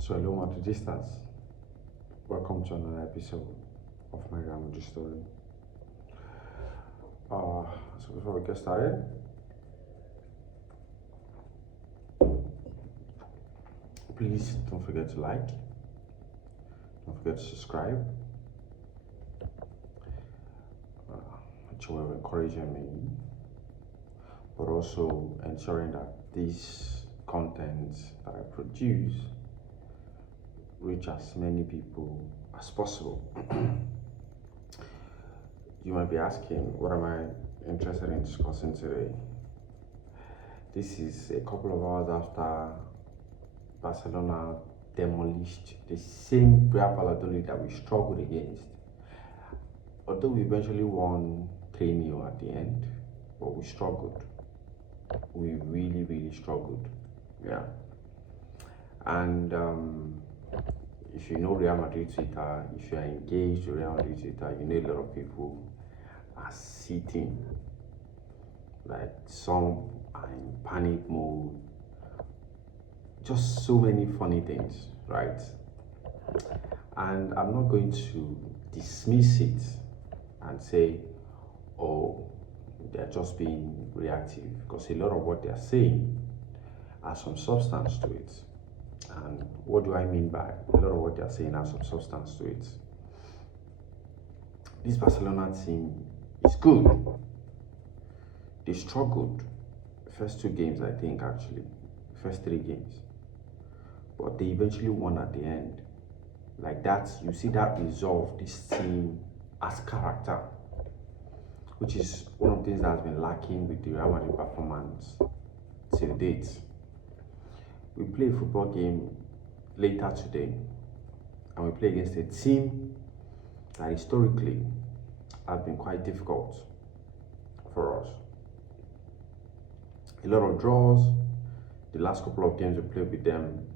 So hello Madridistas, welcome to another episode of my Real Madrid story. So before we get started, please don't forget to like, don't forget to subscribe. It's a way of encouraging me, but also ensuring that this content that I produce reach as many people as possible. You might be asking, what am I interested in discussing today? This is a couple of hours after Barcelona demolished the same Real Valladolid that we struggled against. Although we eventually won 3-0 at the end, but we struggled. We really struggled. Yeah. And if you know Real Madrid Twitter, if you are engaged with Real Madrid Twitter, you know a lot of people are sitting, like some are in panic mode, just so many funny things, right? And I'm not going to dismiss it and say, oh, they're just being reactive, because a lot of what they're saying has some substance to it. And what do I mean by a lot of what they're saying has some substance to it? This Barcelona team is good. They struggled first 2 games, I think, actually, first 3 games, but they eventually won at the end. Like that, you see that resolve. This team has character, which is one of the things that has been lacking with the Real Madrid performance till date. We play a football game later today, and we play against a team that historically has been quite difficult for us. A lot of draws. The last couple of games we played with them,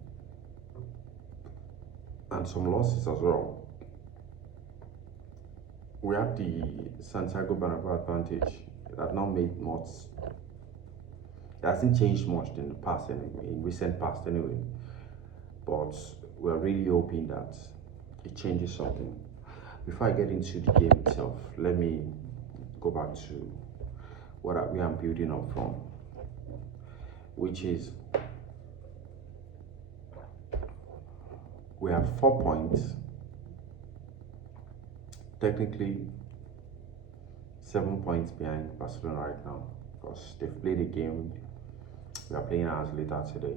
and some losses as well. We have the Santiago Bernabeu advantage. It has not made much. It hasn't changed much in the past anyway, in recent past anyway. But we're really hoping that it changes something. Before I get into the game itself, let me go back to what we are building up from, which is we have 4 points, technically 7 points behind Barcelona right now, because they've played a game. We are playing hours later today.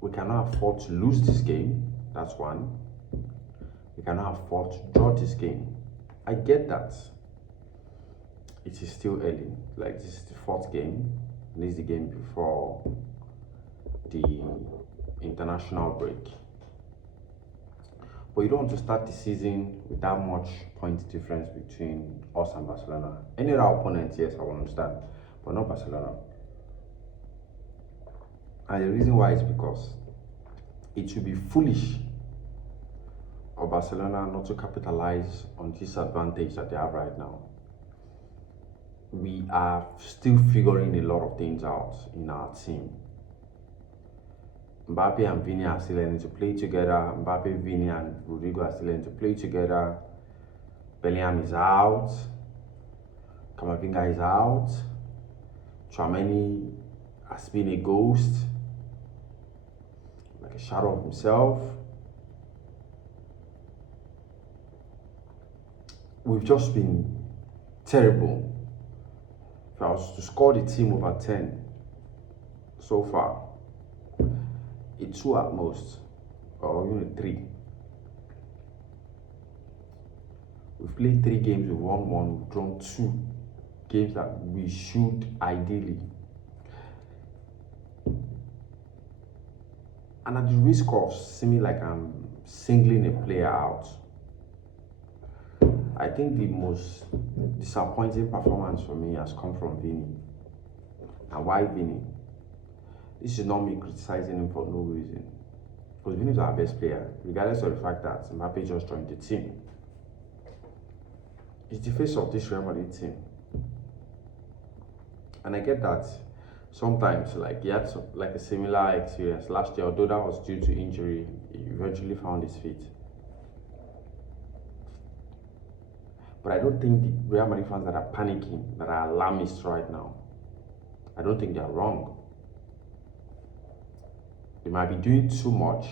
We cannot afford to lose this game. That's one. We cannot afford to draw this game. I get that. It is still early. Like, this is the 4th game. This is the game before the international break. But you don't want to start the season with that much point difference between us and Barcelona. Any other opponent, yes, I will understand, but not Barcelona. And the reason why is because it would be foolish of Barcelona not to capitalize on this advantage that they have right now. We are still figuring a lot of things out in our team. Mbappe and Vini are still learning to play together. Mbappe, Vini, and Rodrigo are still learning to play together. Bellingham is out. Camavinga is out. Tchouaméni has been a ghost, like a shadow of himself. We've just been terrible. If I was to score the team over 10 so far, it's 2 at most, or even 3. We've played 3 games, we've won 1, we've drawn 2 games that we should ideally. And at the risk of seeming like I'm singling a player out, I think the most disappointing performance for me has come from Vini. And why Vini? This is not me criticizing him for no reason, because Vini is our best player, regardless of the fact that Mbappe just joined the team. He's the face of this Real Madrid team. And I get that Sometimes, like he had like a similar experience last year, although that was due to injury, he eventually found his feet. But I don't think the Real Madrid fans that are panicking, that are alarmists right now, I don't think they are wrong. They might be doing too much,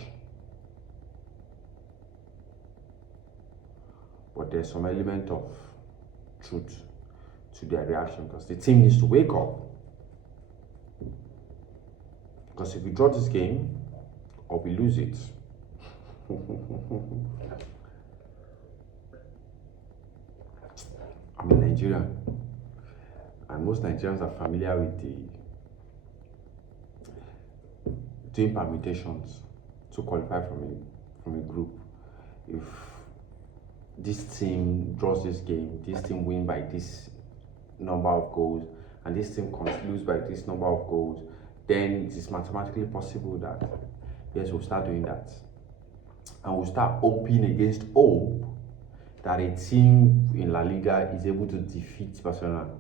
but there's some element of truth to their reaction because the team needs to wake up. Because if we draw this game or we lose it, I'm in Nigeria, and most Nigerians are familiar with the doing permutations to qualify from a group. If this team draws this game, this team win by this number of goals, and this team lose by this number of goals, then it is mathematically possible that yes, we'll start doing that, and we'll start hoping against hope that a team in La Liga is able to defeat Barcelona.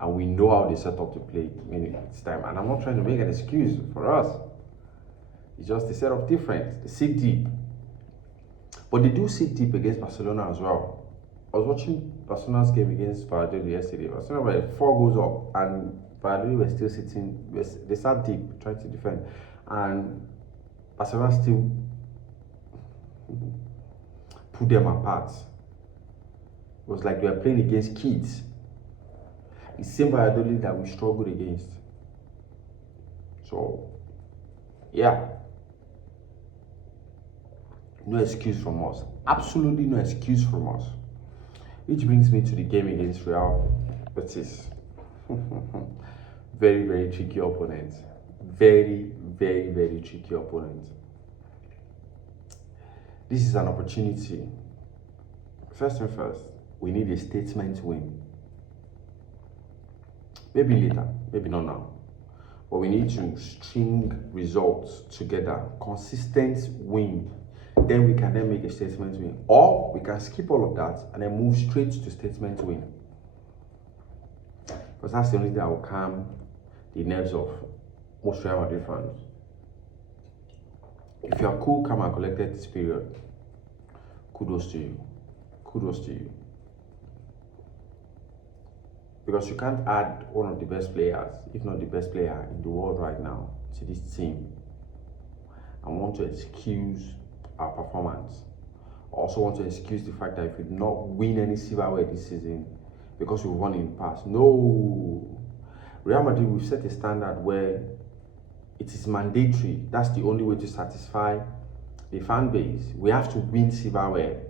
And we know how they set up to play in this time. And I'm not trying to make an excuse for us. It's just they set up different. They sit deep. But they do sit deep against Barcelona as well. I was watching Barcelona's game against Valladolid yesterday. Barcelona were 4 goals up, and Valladolid were still sitting. They sat deep, trying to defend. And Barcelona still put them apart. It was like they were playing against kids. The same Valladolid that we struggled against. So, yeah. No excuse from us. Absolutely no excuse from us. Which brings me to the game against Real Betis. Very, very tricky opponent. Very, very, very tricky opponent. This is an opportunity. First and first, we need a statement win. Maybe later, maybe not now. But we need to string results together. Consistent win. Then we can then make a statement win. Or we can skip all of that and then move straight to statement win. Because that's the only thing that will calm the nerves of most Real Madrid fans. If you are cool, calm, and collected this period, kudos to you. Kudos to you. Because you can't add one of the best players, if not the best player in the world right now, to this team and want to excuse our performance. I also want to excuse the fact that if we do not win any silverware this season because we won in the past. No. Real Madrid, we've set a standard where it is mandatory. That's the only way to satisfy the fan base. We have to win silverware.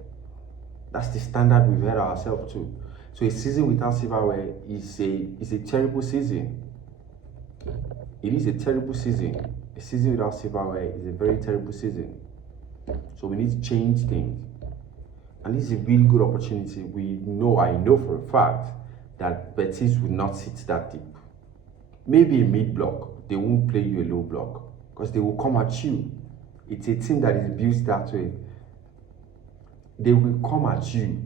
That's the standard we've held ourselves to. So a season without silverware is a terrible season. It is a terrible season. A season without silverware is a very terrible season. So we need to change things. And this is a really good opportunity. I know for a fact that Betis will not sit that deep. Maybe a mid-block, they won't play you a low block because they will come at you. It's a team that is built that way. They will come at you.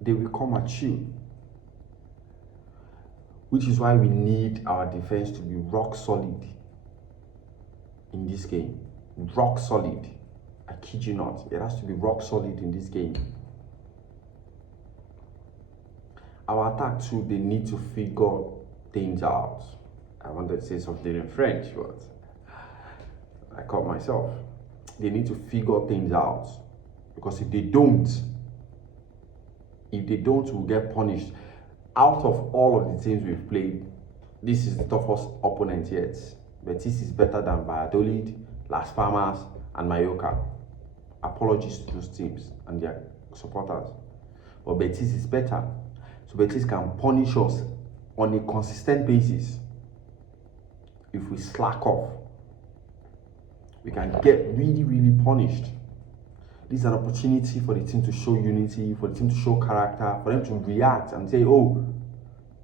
They will come at you. Which is why we need our defense to be rock solid in this game. Rock solid. I kid you not. It has to be rock solid in this game. Our attack too, they need to figure things out. I wanted to say something in French, but I caught myself. They need to figure things out. Because if they don't, we'll get punished. Out of all of the teams we've played, this is the toughest opponent yet. Betis is better than Valladolid, Las Palmas, and Mallorca. Apologies to those teams and their supporters. But Betis is better. So Betis can punish us on a consistent basis. If we slack off, we can get really, really punished. This is an opportunity for the team to show unity, for the team to show character, for them to react and say, oh,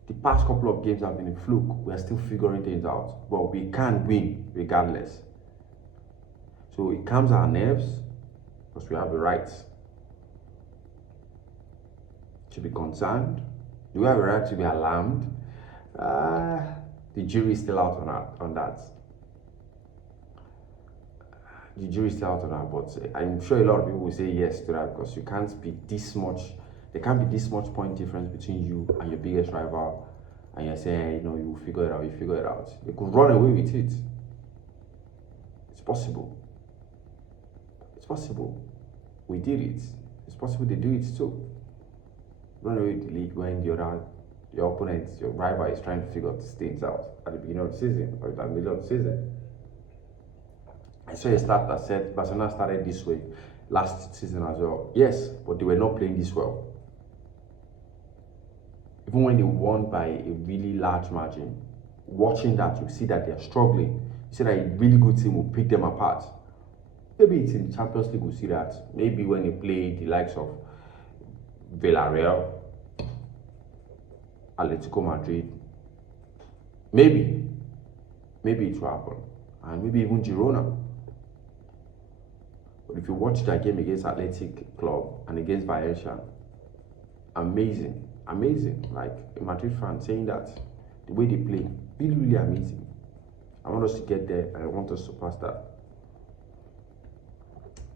the past couple of games have been a fluke. We are still figuring things out, but we can win regardless. So it calms our nerves because we have the right to be concerned? Do we have a right to be alarmed? The jury is still out on that. The jury is still out on that, but I'm sure a lot of people will say yes to that, because you can't be this much. There can't be this much point difference between you and your biggest rival, and you're saying, hey, you figure it out. You figure it out. They could run away with it. It's possible. It's possible. We did it. It's possible they do it too. Run away with the league when your opponent, your rival, is trying to figure things out at the beginning of the season or at the middle of the season. I saw a stat that said Barcelona started this way last season as well. Yes, but they were not playing this well. Even when they won by a really large margin, watching that, you see that they're struggling. You see that a really good team will pick them apart. Maybe it's in the Champions League, we'll see that. Maybe when they play the likes of Villarreal, Atletico Madrid, maybe it will happen. And maybe even Girona. But if you watch that game against Athletic Club and against Valencia, amazing. Like a Madrid fan saying that, the way they play, really, really amazing. I want us to get there, and I want us to pass that.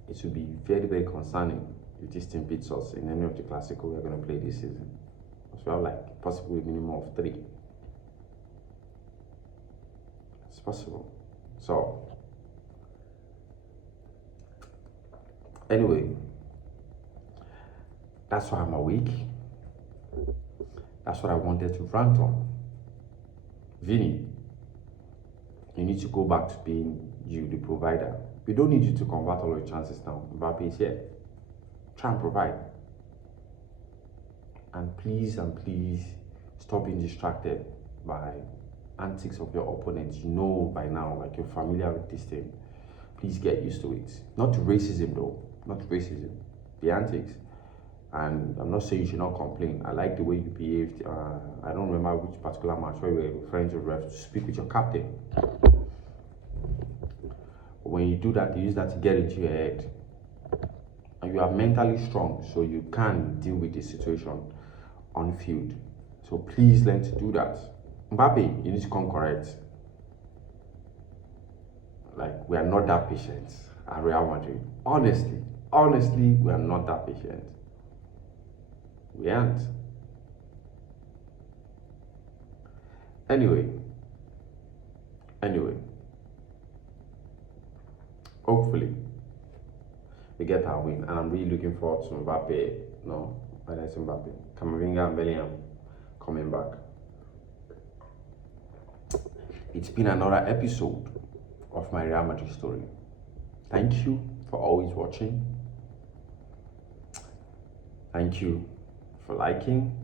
It will be very, very concerning if this team beats us in any of the Clasico we're going to play this season. So we have like possibly a minimum of 3. It's possible. So, anyway, that's why I'm awake. That's what I wanted to rant on. Vinny, you need to go back to being you, the provider. We don't need you to convert all your chances now. Mbappe is here. Try and provide. And please stop being distracted by antics of your opponents. You know by now, like you're familiar with this thing. Please get used to it. Not racism though. Not racism. The antics. And I'm not saying you should not complain. I like the way you behaved. I don't remember which particular match where you were friends with refs to speak with your captain. But when you do that, you use that to get into your head. And you are mentally strong, so you can deal with the situation on field. So please learn to do that. Mbappe, you need to come correct. Like, we are not that patient at Real Madrid. Honestly, we are not that patient. We aren't. Anyway, hopefully we get our win, and I'm really looking forward to Mbappe. No, whether it's Mbappe, Camavinga and Bellingham coming back. It's been another episode of my Real Madrid story. Thank you for always watching. Thank you for liking.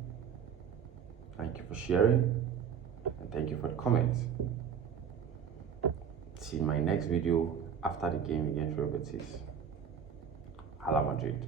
Thank you for sharing. And thank you for the comments. See my next video after the game against Real Betis. Real Madrid.